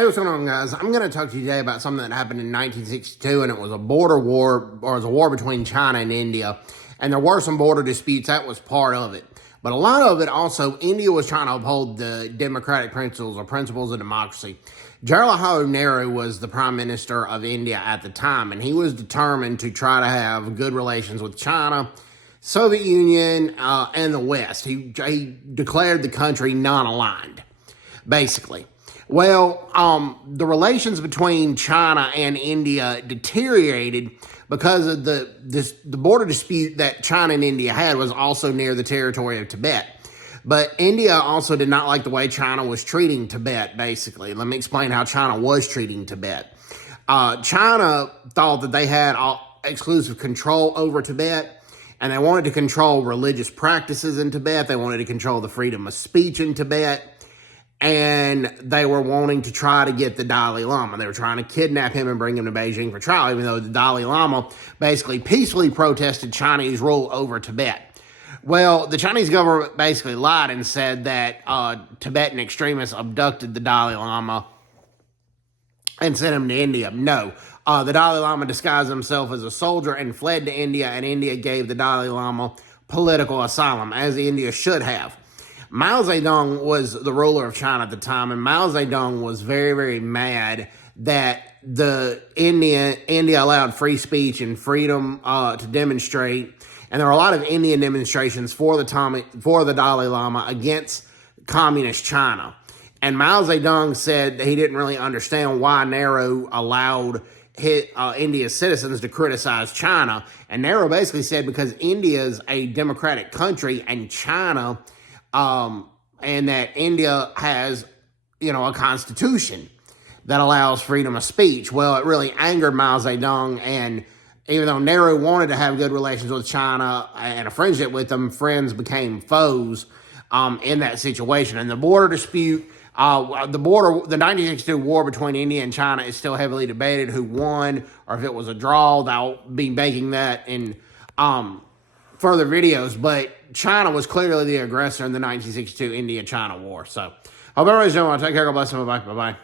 Hey, what's going on, guys? I'm going to talk to you today about something that happened in 1962, and it was a border war, or it was a war between China and India. And there were some border disputes. That was part of it. But a lot of it also, India was trying to uphold the democratic principles or principles of democracy. Jawaharlal Nehru was the prime minister of India at the time, and he was determined to try to have good relations with China, Soviet Union, and the West. He declared the country non-aligned, basically. Well, the relations between China and India deteriorated because of the border dispute that China and India had was also near the territory of Tibet. But India also did not like the way China was treating Tibet, basically. Let me explain how China was treating Tibet. China thought that they had exclusive control over Tibet, and they wanted to control religious practices in Tibet. They wanted to control the freedom of speech in Tibet. And they were wanting to try to get the Dalai Lama. They were trying to kidnap him and bring him to Beijing for trial, even though the Dalai Lama basically peacefully protested Chinese rule over Tibet. Well, the Chinese government basically lied and said that Tibetan extremists abducted the Dalai Lama and sent him to India. No, the Dalai Lama disguised himself as a soldier and fled to India, and India gave the Dalai Lama political asylum, as India should have. Mao Zedong was the ruler of China at the time, and Mao Zedong was very, very mad that India allowed free speech and freedom to demonstrate, and there were a lot of Indian demonstrations for the Dalai Lama against communist China. And Mao Zedong said that he didn't really understand why Nehru allowed India's citizens to criticize China, and Nehru basically said because India is a democratic country and China. And that India has, a constitution that allows freedom of speech. Well, it really angered Mao Zedong, and even though Nehru wanted to have good relations with China and a friendship with them, friends became foes in that situation. And the border dispute, the 1962 war between India and China is still heavily debated who won or if it was a draw. I'll be making that in further videos, but China was clearly the aggressor in the 1962 India-China war. So, hope everybody's doing well. Take care. God bless. Bye-bye. Bye-bye.